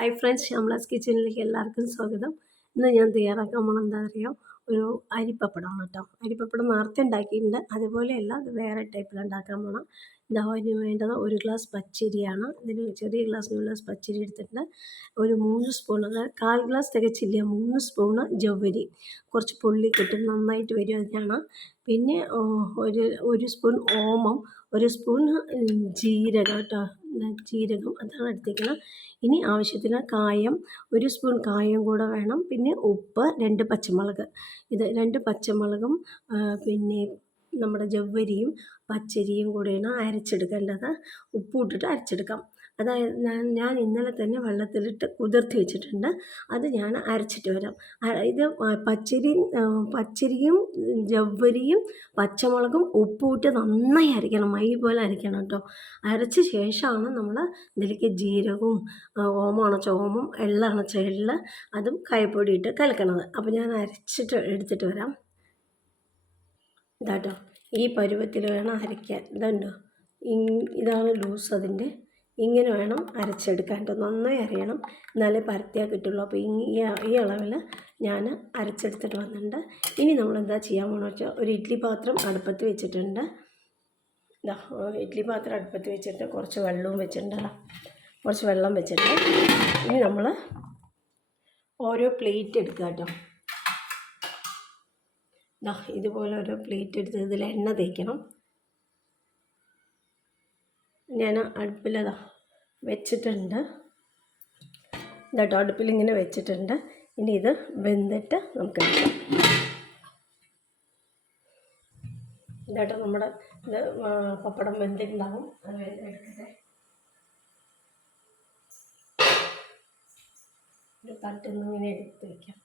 Hi friends, Shamla's കിച്ചണിലേക്ക് എല്ലാവർക്കും സ്വാഗതം. ഇന്ന് ഞാൻ തയ്യാറാക്കാൻ പോകണം എന്താ പറയുക, ഒരു അരിപ്പപ്പടമാണ് കേട്ടോ. അരിപ്പപ്പടം നേരത്തെ ഉണ്ടാക്കിയിട്ടുണ്ട്, അതുപോലെയല്ല അത് വേറെ ടൈപ്പിൽ ഉണ്ടാക്കാൻ പോകണം. ഇതിന് വേണ്ടത് 1 ഗ്ലാസ് പച്ചരിയാണ്. ഇതിന് ചെറിയ ഗ്ലാസ് പച്ചരി എടുത്തിട്ടുണ്ട്. ഒരു 3 സ്പൂൺ, അതായത് 1/4 ഗ്ലാസ് തികച്ചില്ല, 3 സ്പൂണ് ജവ്വരി. കുറച്ച് പൊള്ളി കിട്ടും, നന്നായിട്ട് വരും അതിനാണ്. പിന്നെ ഒരു സ്പൂൺ ഓമം, 1 സ്പൂൺ ജീരകം കേട്ടോ, ജീരകം അതാണ് എടുത്തിരിക്കുന്നത്. ഇനി ആവശ്യത്തിന് കായം, 1 സ്പൂൺ കായം കൂടെ വേണം. പിന്നെ ഉപ്പ്, 2 പച്ചമുളക്. ഇത് 2 പച്ചമുളകും പിന്നെ നമ്മുടെ ജവ്വരിയും പച്ചരിയും കൂടെയാണ് അരച്ചെടുക്കേണ്ടത്. ഉപ്പും ഇട്ടിട്ട് അരച്ചെടുക്കാം. അതായത് ഞാൻ ഇന്നലെ തന്നെ വെള്ളത്തിലിട്ട് കുതിർത്തി വെച്ചിട്ടുണ്ട്. അത് ഞാൻ അരച്ചിട്ട് വരാം. ഇത് പച്ചരിയും ജവ്വരിയും പച്ചമുളകും ഉപ്പും ഇട്ട് നന്നായി അരയ്ക്കണം, മൈ പോലെ അരയ്ക്കണം കേട്ടോ. അരച്ച ശേഷമാണ് നമ്മൾ ഇതിലേക്ക് ജീരകവും ഓമം, എള്ള്, അതും കായപ്പൊടി ഇട്ട് കലക്കണത്. അപ്പോൾ ഞാൻ അരച്ചിട്ട് എടുത്തിട്ട് വരാം. ഇതാട്ടോ, ഈ പരുവത്തിൽ വേണം അരയ്ക്കാൻ. ഇതുണ്ടോ, ഇതാണ് ലൂസ് അതിൻ്റെ. ഇങ്ങനെ വേണം അരച്ചെടുക്കാൻ കേട്ടോ. നന്നായി അരയണം, എന്നാലേ പരത്തിയാൽ കിട്ടുള്ളൂ. അപ്പോൾ ഈ അളവിൽ ഞാൻ അരച്ചെടുത്തിട്ട് വന്നിട്ടുണ്ട്. ഇനി നമ്മളെന്താ ചെയ്യാൻ പോകണമെന്ന് വെച്ചാൽ, ഒരു ഇഡ്ഡലി പാത്രം അടുപ്പത്ത് വെച്ചിട്ടുണ്ട്. ഇഡ്ഡലി പാത്രം അടുപ്പത്ത് വെച്ചിട്ട് കുറച്ച് വെള്ളവും വെച്ചിട്ടുണ്ടല്ലോ, കുറച്ച് വെള്ളം വെച്ചിട്ട് ഇനി നമ്മൾ ഓരോ പ്ലേറ്റ് എടുക്കുക കേട്ടോ. ഇതുപോലെ ഓരോ പ്ലേറ്റ് എടുത്ത് ഇതിൽ എണ്ണ തേക്കണം. ഞാൻ അടുപ്പിൽ വെച്ചിട്ടുണ്ട്. ഇതാട്ടോ, അടുപ്പിൽ ഇങ്ങനെ വെച്ചിട്ടുണ്ട്. ഇനി ഇത് വെന്തിട്ട് നമുക്ക് എടുക്കാം. ഇതാട്ടോ, നമ്മുടെ ഇത് പപ്പടം വെന്തിട്ടുണ്ടാകും. അത് എടുക്കട്ടെ. ഒരു തട്ടിന്ന് ഇങ്ങനെ എടുത്ത് വയ്ക്കാം.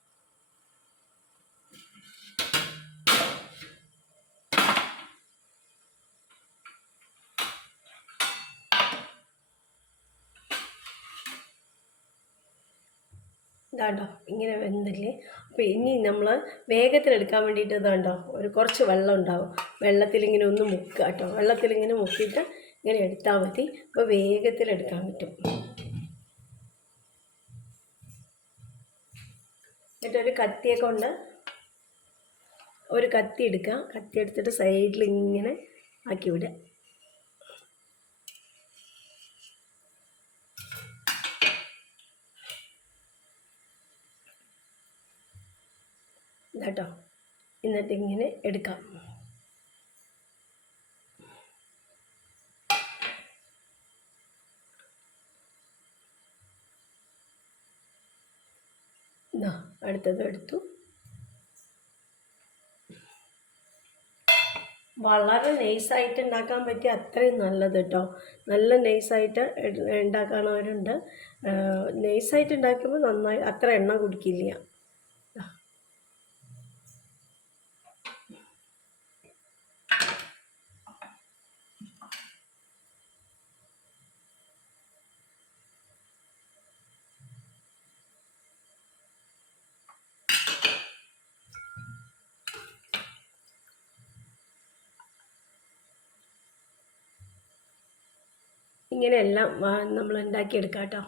ഇതാണ്ടോ, ഇങ്ങനെ വെന്തില്ലേ. അപ്പോൾ ഇനി നമ്മൾ വേഗത്തിലെടുക്കാൻ വേണ്ടിയിട്ട് ഇതാണ്ടോ, കുറച്ച് വെള്ളം ഉണ്ടാവും. വെള്ളത്തിലിങ്ങനെ ഒന്ന് മുക്കുക കേട്ടോ. വെള്ളത്തിലിങ്ങനെ മുക്കിയിട്ട് ഇങ്ങനെ എടുത്താൽ മതി. അപ്പോൾ വേഗത്തിലെടുക്കാൻ പറ്റും. എന്നിട്ടൊരു കത്തിയെ കൊണ്ട് ഒരു കത്തി എടുക്കുക. കത്തി എടുത്തിട്ട് സൈഡിൽ ഇങ്ങനെ ആക്കി വിടുക. ഇതാട്ടോ, എന്നിട്ട് ഇങ്ങനെ എടുക്കാം. അടുത്തത് എടുത്തു. വളരെ നൈസായിട്ട് ഉണ്ടാക്കാൻ പറ്റിയ അത്രയും നല്ലത് കേട്ടോ. നല്ല നൈസായിട്ട് ഉണ്ടാക്കാണവരുണ്ട്. നൈസായിട്ട് ഉണ്ടാക്കുമ്പോൾ നന്നായി അത്ര എണ്ണ കുടിക്കില്ല. ഇങ്ങനെയെല്ലാം നമ്മൾ ഉണ്ടാക്കിയെടുക്കാം കേട്ടോ.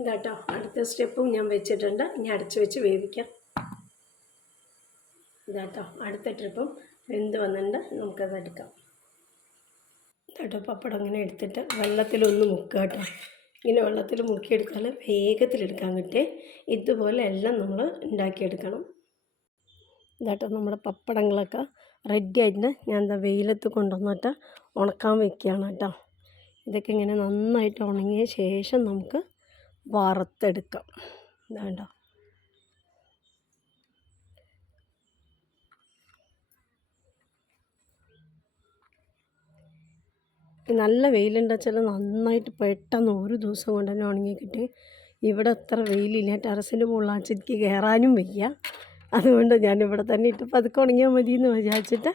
ഇതാട്ടോ, അടുത്ത സ്റ്റെപ്പും ഞാൻ വെച്ചിട്ടുണ്ട്. ഇനി അടച്ചു വെച്ച് വേവിക്കാം. ഇതാട്ടോ, അടുത്ത ട്രിപ്പും വെന്ത് വന്നിട്ടുണ്ട്. നമുക്കത് എടുക്കാം. ഇതാട്ടോ, പപ്പടം ഇങ്ങനെ എടുത്തിട്ട് വെള്ളത്തിലൊന്ന് മുക്കുക കേട്ടോ. ഇങ്ങനെ വെള്ളത്തിൽ മുക്കിയെടുത്താൽ വേഗത്തിലെടുക്കാൻ കിട്ടേ. ഇതുപോലെ എല്ലാം നമ്മൾ ഉണ്ടാക്കിയെടുക്കണം. ഇതാട്ടോ, നമ്മുടെ പപ്പടങ്ങളൊക്കെ റെഡി ആയിട്ടുണ്ട്. ഞാൻ എന്താ വെയിലത്ത് കൊണ്ടുവന്നിട്ട് ഉണക്കാൻ വയ്ക്കുകയാണ് കേട്ടോ. ഇതൊക്കെ ഇങ്ങനെ നന്നായിട്ട് ഉണങ്ങിയ ശേഷം നമുക്ക് വറുത്തെടുക്കാം. ഇതാണ്ടോ, നല്ല വെയിലുണ്ടെന്ന് വെച്ചാൽ നന്നായിട്ട് പെട്ടെന്ന് ഒരു ദിവസം കൊണ്ട് തന്നെ ഉണങ്ങി കിട്ടി. ഇവിടെ അത്ര വെയിലില്ല, ടെറസിൻ്റെ മുകളിൽ എനിക്ക് കയറാനും വയ്യ. അതുകൊണ്ട് ഞാനിവിടെ തന്നെ ഇട്ട് പതുക്കെ ഉണങ്ങിയാൽ മതി എന്ന് വിചാരിച്ചിട്ട്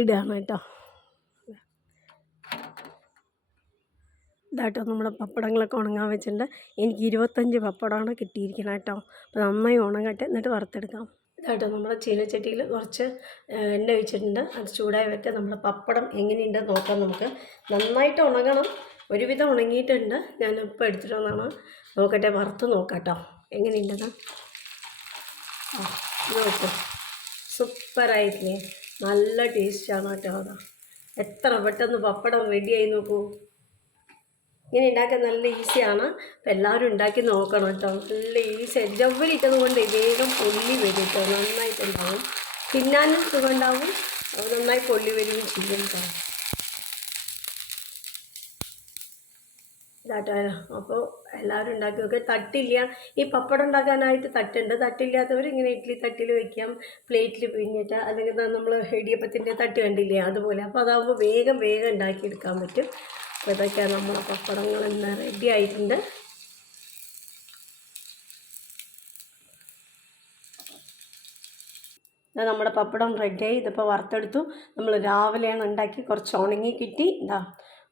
ഇടുകയാണ് കേട്ടോ. ഇതാട്ടോ, നമ്മുടെ പപ്പടങ്ങളൊക്കെ ഉണങ്ങാൻ വെച്ചിട്ടുണ്ട്. എനിക്ക് 25 പപ്പടമാണ് കിട്ടിയിരിക്കണം കേട്ടോ. അപ്പോൾ നന്നായി ഉണങ്ങട്ടെ, എന്നിട്ട് വറുത്തെടുക്കാം. ഇതാട്ടോ, നമ്മുടെ ചീനച്ചട്ടിയിൽ കുറച്ച് എണ്ണ ഒഴിച്ചിട്ടുണ്ട്. അത് ചൂടായി വരട്ടെ. നമ്മുടെ പപ്പടം എങ്ങനെയുണ്ടെന്ന് നോക്കാം നമുക്ക്. നന്നായിട്ട് ഉണങ്ങണം, ഒരുവിധം ഉണങ്ങിയിട്ടുണ്ട്. ഞാനിപ്പോൾ എടുത്തിട്ട് വന്നാണ്. നോക്കട്ടെ, വറുത്ത് നോക്കാം കേട്ടോ എങ്ങനെയുണ്ടെന്ന്. നോക്കൂ, സൂപ്പറായിട്ടില്ലേ? നല്ല ടേസ്റ്റാണ് കേട്ടോ. അതാ എത്ര പെട്ടെന്ന് പപ്പടം റെഡിയായി നോക്കൂ. ഇങ്ങനെ ഉണ്ടാക്കാൻ നല്ല ഈസിയാണ്. അപ്പം എല്ലാവരും ഉണ്ടാക്കി നോക്കണം കേട്ടോ. നല്ല ഈസിയായി ജവ്വലിട്ടത് കൊണ്ട് വേഗം പൊള്ളി വരും കേട്ടോ. നന്നായിട്ടുണ്ടാവും, തിന്നാനും സുഖമുണ്ടാവും, നന്നായി പൊള്ളി വരികയും ചെയ്യും കേട്ടോ. ഇതാട്ടോ. അപ്പോൾ എല്ലാവരും ഉണ്ടാക്കി നോക്കുക. തട്ടില്ല, ഈ പപ്പടം ഉണ്ടാക്കാനായിട്ട് തട്ടുണ്ട്. തട്ടില്ലാത്തവർ ഇങ്ങനെ ഇഡ്ഡലി തട്ടിൽ വയ്ക്കാം, പ്ലേറ്റിൽ പിഴിഞ്ഞിട്ട്, അല്ലെങ്കിൽ നമ്മൾ ഇടിയപ്പത്തിൻ്റെ തട്ട് കണ്ടില്ലേ അതുപോലെ. അപ്പോൾ അതാകുമ്പോൾ വേഗം ഉണ്ടാക്കിയെടുക്കാൻ പറ്റും. അപ്പോൾ ഇതൊക്കെയാണ് നമ്മളെ പപ്പടങ്ങളെല്ലാം റെഡി ആയിട്ടുണ്ട്. നമ്മുടെ പപ്പടം റെഡിയായി. ഇതിപ്പോൾ വറുത്തെടുത്തു. നമ്മൾ രാവിലെയാണ് ഉണ്ടാക്കി, കുറച്ച് ഉണങ്ങി കിട്ടി.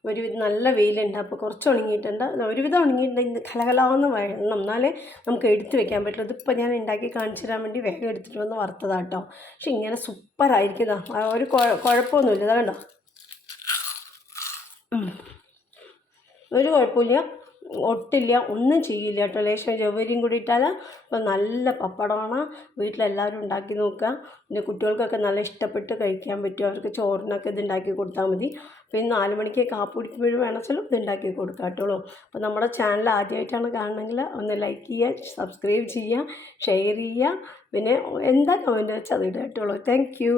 ഒരുവിധം നല്ല വെയിലുണ്ട്, അപ്പോൾ കുറച്ച് ഉണങ്ങിയിട്ടുണ്ട്. ഒരുവിധം ഉണങ്ങിയിട്ടുണ്ട്. ഇന്ന് കലകലാവുന്ന വേണം, എന്നാലേ നമുക്ക് എടുത്ത് വെക്കാൻ പറ്റുള്ളൂ. ഇതിപ്പോൾ ഞാൻ ഉണ്ടാക്കി കാണിച്ചു തരാൻ വേണ്ടി വേഗം എടുത്തിട്ട് വന്ന് വറുത്തതാട്ടോ. പക്ഷെ ഇങ്ങനെ സൂപ്പറായിരിക്കും. ഒരു കുഴപ്പമൊന്നുമില്ല. ഇതാ കണ്ടോ, ഒരു കുഴപ്പമില്ല, ഒട്ടില്ല, ഒന്നും ചെയ്യില്ല കേട്ടോ. ലേശം ജവ്വരിയും കൂടി ഇട്ടാൽ അപ്പോൾ നല്ല പപ്പടമാണ്. വീട്ടിലെല്ലാവരും ഉണ്ടാക്കി നോക്കുക. പിന്നെ കുട്ടികൾക്കൊക്കെ നല്ല ഇഷ്ടപ്പെട്ട് കഴിക്കാൻ പറ്റും. അവർക്ക് ചോറിനൊക്കെ ഇത് ഉണ്ടാക്കി കൊടുത്താൽ മതി. പിന്നെ 4 മണിക്ക് കാപ്പി കുടിക്കുമ്പോഴും വേണമെങ്കിലും ഇത് ഉണ്ടാക്കി കൊടുക്കാം കേട്ടോളൂ. അപ്പോൾ നമ്മുടെ ചാനൽ ആദ്യമായിട്ടാണ് കാണണമെങ്കിൽ ഒന്ന് ലൈക്ക് ചെയ്യുക, സബ്സ്ക്രൈബ് ചെയ്യുക, ഷെയർ ചെയ്യുക. പിന്നെ എന്താ കമൻറ്റ് വെച്ചാൽ അത് ഇടുക കേട്ടോളൂ. Thank you.